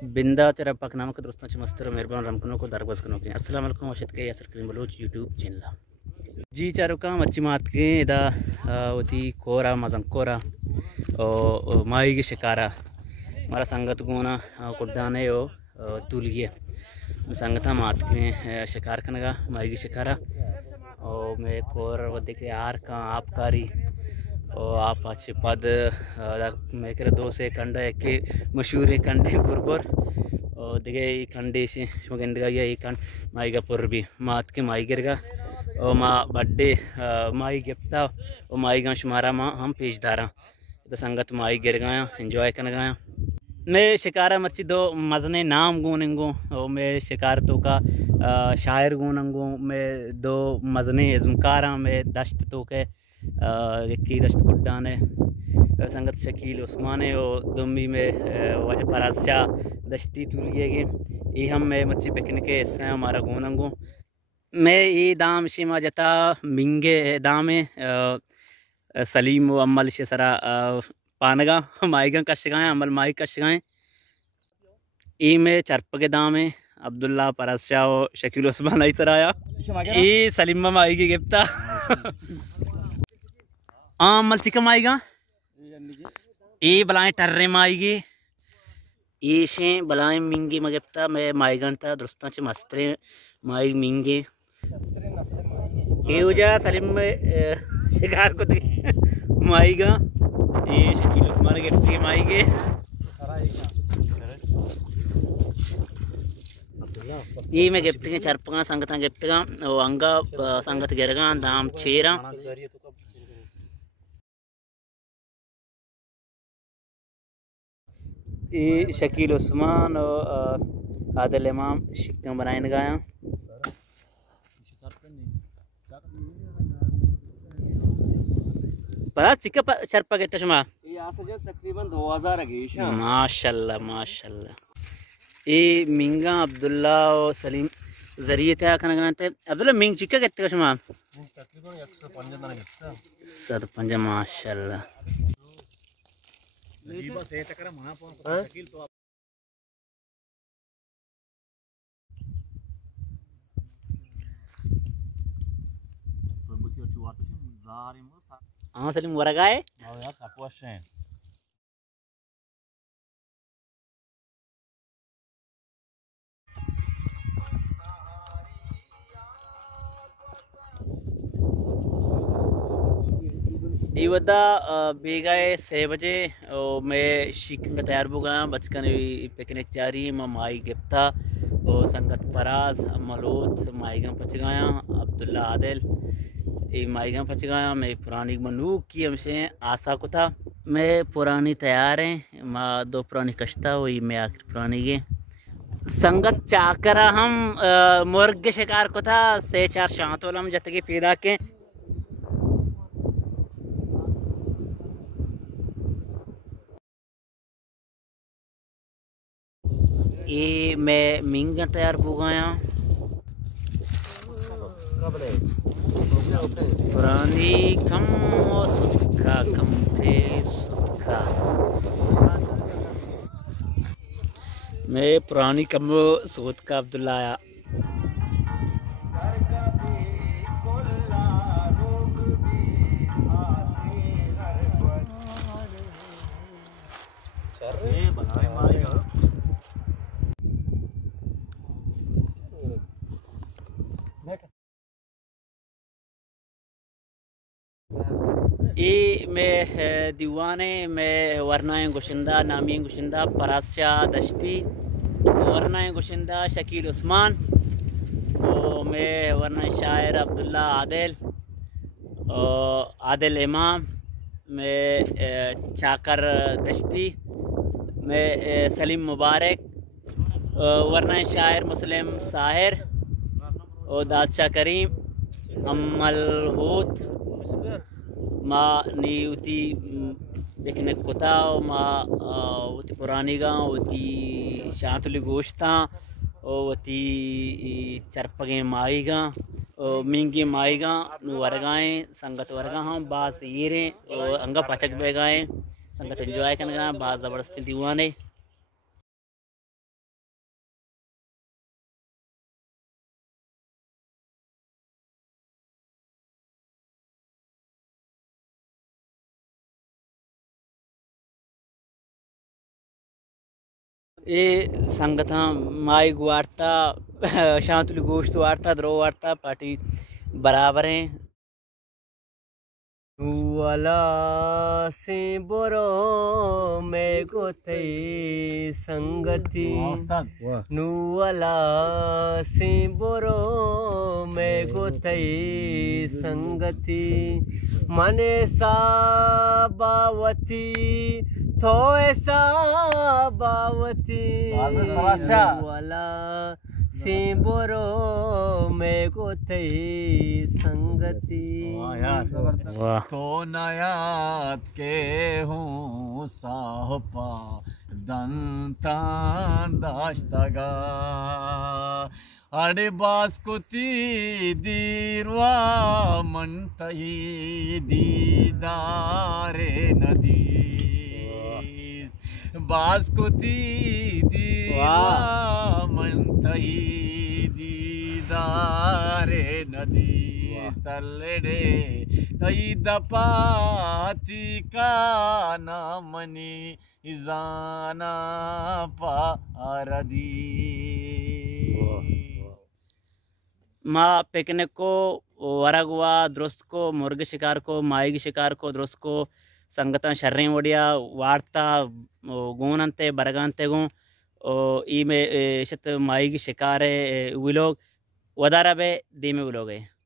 बिंदा तेरा पकनामा के दोस्तों मस्तर मेहरबान रमकनों को दरगोज कनो के अस्सलाम वालेकुम वशत के यासर करीम बलोच यूट्यूब चैनल जी चारों का मच्छी मात के इदा वती कोरा मजन कोरा ओ माई के शिकारा हमारा संगत गुना कुड्डाने ओ तुलिए संगता मात के शिकार कनगा माई की शिकारा और मैं कोर वते के यार का आपकारी और आप अच्छे पद मैं कर दो से कंडा एक मशहूर कंडे पुरपुर और दिगे ई कंडे से शुगंदगा ये कंड माईगा पुर भी मात के माई गिरगा और माँ बड्डे माई गिफ्ता और माईगा शुमारा माँ हम पेशदारा तो संगत माई गिर गया एंजॉय कर गया मैं शिकारा मर्ची दो मजने नाम गूनेंगो और मैं शिकार तो का शायर गूनंगो मैं दो मजने इज़मकारा मैं दश्त तो के की दश्त कुड्डाने संगत शकील उस्माने और दुम्बी में वजह परास्या दश्ती टूलिएगी ये हम मैं मच्छी पिकनिक के हिस्से हमारा गूनंगो मैं ये दाम शिमा जता मिंगे दामे सलीम व अमल से सरा पानगा माईगा कशगाएँ अमल माई कशगाएँ ई में चरप के दामे अब्दुल्ला परस्या व शकील उस्मान आई सराया ई सलीम माई की गिफ्ता अमल चिकम आएगा ये बलाएं टर्रे माईगी ये शे बलाएं मिंगी मगिफ्ता मैं माईगंता दोस्ता चे मस्तरे माई मिंगे ये उजा सलीम शिकार को माईगा ये शकील उस्मान गिफ्ट के माईगे ये मैं गिफ्ट के चरपगा संगता गिफ्ट का वो अंगा संगत गिरगा दाम छेरा ये शकील उस्मान और आदिल इमाम शिक्का बनाए गाया पता चिक्का शर्पा के तशमा ये तकरीबन 2000 है माशाल्लाह माशाल्लाह ये मिंगा अब्दुल्ला और सलीम जरिए थे खाना गाते अब्दुल्ला मिंग चिक्का कितने कशमा तकरीबन 105 माशाल्लाह हाँ सलीम वरगाए ये वदा बेगाए 6 बजे और मैं शिकिंग का तैयार हो गया बचकन पिकनिक जारी मैं माई गिफ्ता और संगत पराज मलोत माईगा पच गया अब्दुल्ला आदिल ये माईगा पच गया मैं पुरानी मनूक की हमसे आशा को था मैं पुरानी तैयार है माँ दो पुरानी कश्ता हुई मैं आखिर पुरानी के संगत चाकरा हम मुर्ग के शिकार को था 6-4 शांतोलम जत के पैदा के ये मैं मिंगा तैयार हो गया पुरानी कम सुखा कम थे सुखा मैं पुरानी कम सूद का अब्दुल्ला आया ये मैं दीवाने में वरनाए गुशिंदा नामी गुशिंदा परास्या दश्ती वरनाए गुशिंदा शकील उस्मान और मैं वरना शायर अब्दुल्ला आदिल और आदिल इमाम मैं चाकर दश्ती मैं सलीम मुबारक वरना शायर मुस्लिम साहिर और दादशाह करीम अम्मल होत माँ नी उती देखने कुता माँ उती पुरानी गाँव उती शांतुली गोश्ता और उती चरपगे माई गाँव मिंगी माई गाँव वर्गाएँ संगत वर्गा हम बास ये और अंगा पचक बेगाएँ संगत एंजॉय करने बास ज़बरदस्ती दीवाने। ये संगता माई वार्ता शांतुली गोश्त वार्ता द्रो वार्ता पार्टी बराबर हैं वाला से बोरो मैं गोते संगति नुवाला से बोरो मैं गोते संगति मने सा बावती तो ऐसा बावती वाला से बोरो मैं गोते संगति वाह तो नयात के हूँ साहपा दंतान दाश्तगा अरे बास्कुती दीरवा मंतही दीदारे नदी बास्कुती दीरवा मंतही दीदारे नदी तल्लेडे तई दपाती का नामनी इजाना पारदी माँ पिकनिक को वरगवा दुरुस्त को मुर्ग शिकार को माई शिकार को दुरुस्त को संगता शर्री वडिया वार्ता गूनंते बरगांते गूं ई में शत माई की शिकार है वो लोग वदारा बे दी में वो लोग है